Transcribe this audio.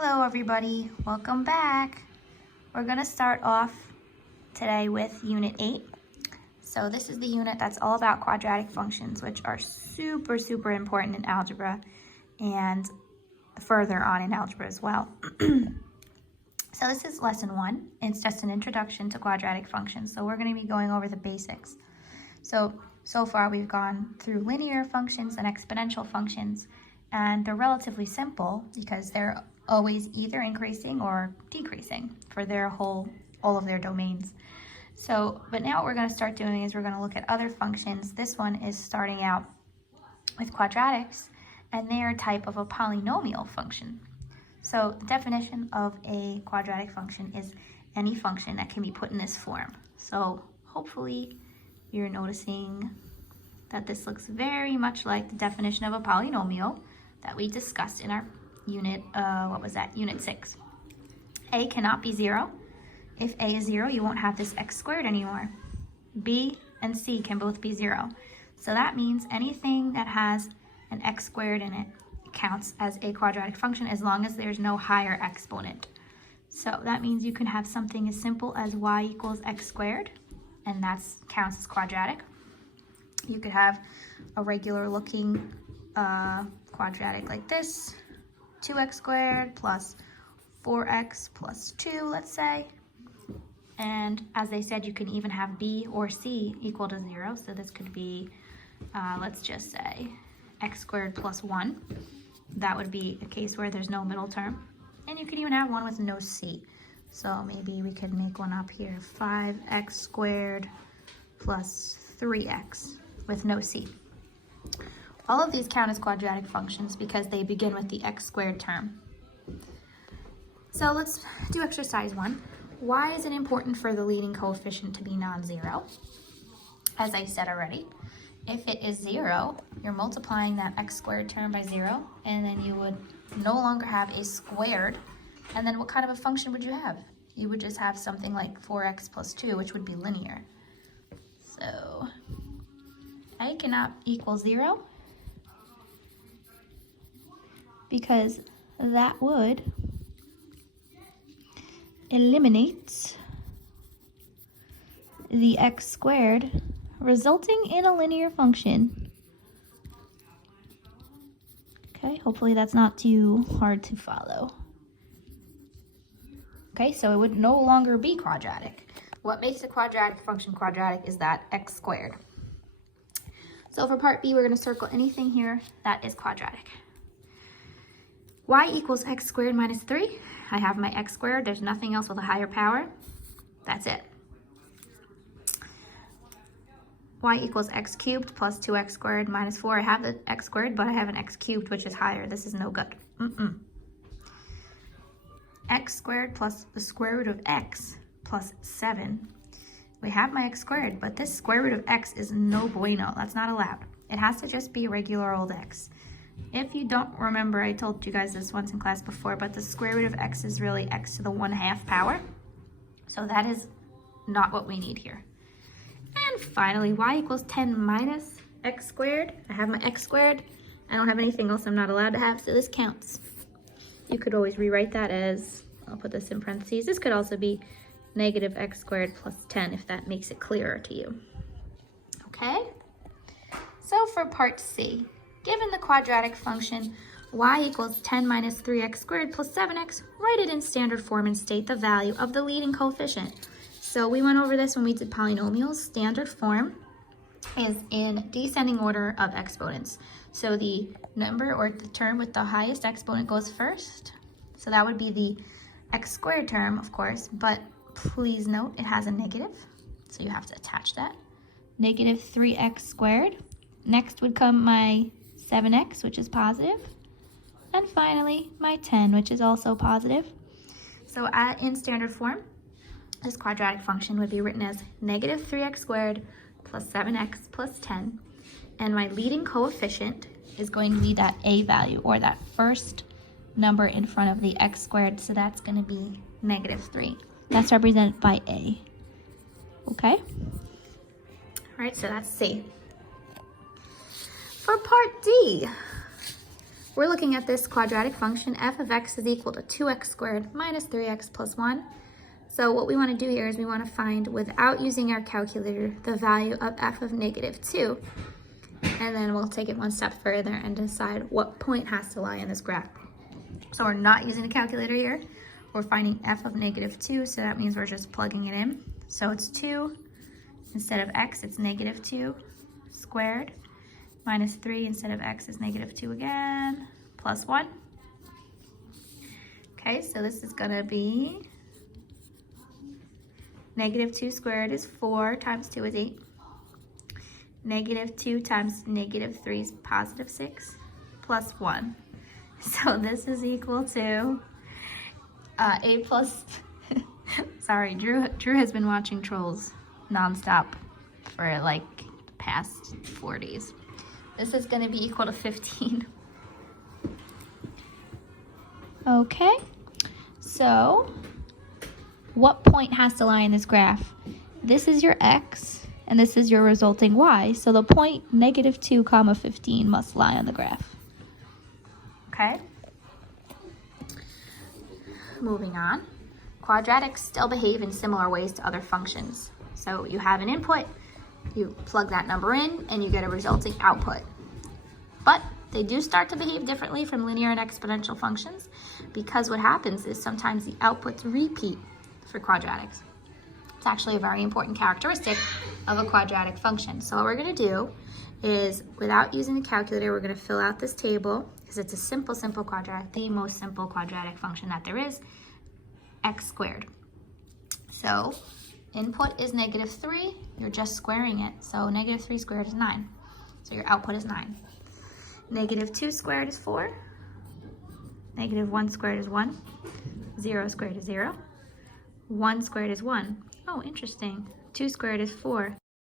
Hello everybody, welcome back. We're going to start off today with Unit 8. So this is the unit that's all about quadratic functions, which are super important in algebra and further on in algebra as well. So this is lesson 1. It's just an introduction to quadratic functions. So we're going to be going over the basics. So far we've gone through linear functions and exponential functions, and they're relatively simple because they're always either increasing or decreasing for all of their domains. But now what we're going to start doing is we're going to look at other functions. This one is starting out with quadratics, and they are a type of a polynomial function. So the definition of a quadratic function is any function that can be put in this form. So hopefully you're noticing that this looks very much like the definition of a polynomial that we discussed in our unit, Unit 6. A cannot be 0. If A is 0, you won't have this x squared anymore. B and C can both be 0. So that means anything that has an x squared in it counts as a quadratic function as long as there's no higher exponent. So that means you can have something as simple as y equals x squared, and that counts as quadratic. You could have a regular looking quadratic like this, 2x squared plus 4x plus 2, let's say. And as they said, you can even have b or c equal to 0. So this could be, let's just say, x squared plus 1. That would be a case where there's no middle term. And you can even have one with no c. So maybe we could make one up here, 5x squared plus 3x with no c. All of these count as quadratic functions because they begin with the x squared term. So let's do exercise 1. Why is it important for the leading coefficient to be non-zero? As I said already, if it is 0, you're multiplying that x squared term by 0, and then you would no longer have a squared. And then what kind of a function would you have? You would just have something like 4x plus 2, which would be linear. So a cannot equal 0 because that would eliminate the x squared, resulting in a linear function. Okay, hopefully that's not too hard to follow. Okay, so it would no longer be quadratic. What makes a quadratic function quadratic is that x squared. So for part B, we're going to circle anything here that is quadratic. Y equals x squared minus 3. I have my x squared. There's nothing else with a higher power. That's it. Y equals x cubed plus 2x squared minus 4. I have the x squared, but I have an x cubed, which is higher. This is no good. X squared plus the square root of x plus 7. We have my x squared, but this square root of x is no bueno. That's not allowed. It has to just be a regular old x. If you don't remember, I told you guys this once in class before, but the square root of x is really x to the 1/2 power. So that is not what we need here. And finally, y equals 10 minus x squared. I have my x squared. I don't have anything else I'm not allowed to have, so this counts. You could always rewrite that as, I'll put this in parentheses, this could also be negative x squared plus 10 if that makes it clearer to you. Okay? So for part C, given the quadratic function y equals 10 minus 3x squared plus 7x, write it in standard form and state the value of the leading coefficient. So we went over this when we did polynomials. Standard form is in descending order of exponents. So the number or the term with the highest exponent goes first. So that would be the x squared term, of course, but please note it has a negative. So you have to attach that. Negative 3x squared. Next would come my 7x, which is positive. And finally, my 10, which is also positive. So in standard form, this quadratic function would be written as negative 3x squared plus 7x plus 10. And my leading coefficient is going to be that a value, or that first number in front of the x squared. So that's going to be negative 3. That's represented by a. Okay? All right, so that's C. For part D, we're looking at this quadratic function. F of x is equal to 2x squared minus 3x plus 1. So what we want to do here is we want to find, without using our calculator, the value of f of negative 2. And then we'll take it one step further and decide what point has to lie in this graph. So we're not using a calculator here. We're finding f of negative 2, so that means we're just plugging it in. So it's 2, instead of x, it's negative 2 squared, minus 3, instead of x is negative 2 again, plus 1. Okay, so this is going to be negative 2 squared is 4, times 2 is 8. Negative 2 times negative 3 is positive 6, plus 1. So this is equal to 8 plus, sorry, Drew has been watching Trolls nonstop for like the past 4 days. This is going to be equal to 15. Okay, so what point has to lie in this graph? This is your x, and this is your resulting y. So the point negative 2 comma 15 must lie on the graph. Okay. Moving on. Quadratics still behave in similar ways to other functions. So you have an input, you plug that number in, and you get a resulting output. But they do start to behave differently from linear and exponential functions, because what happens is sometimes the outputs repeat for quadratics. It's actually a very important characteristic of a quadratic function. So what we're going to do is, without using the calculator, we're going to fill out this table, because it's a simple quadratic, the most simple quadratic function that there is, x squared. So input is negative 3, you're just squaring it. So negative 3 squared is 9. So your output is 9. Negative 2 squared is 4. Negative 1 squared is 1. 0 squared is 0. 1 squared is 1. Oh, interesting. 2 squared is 4.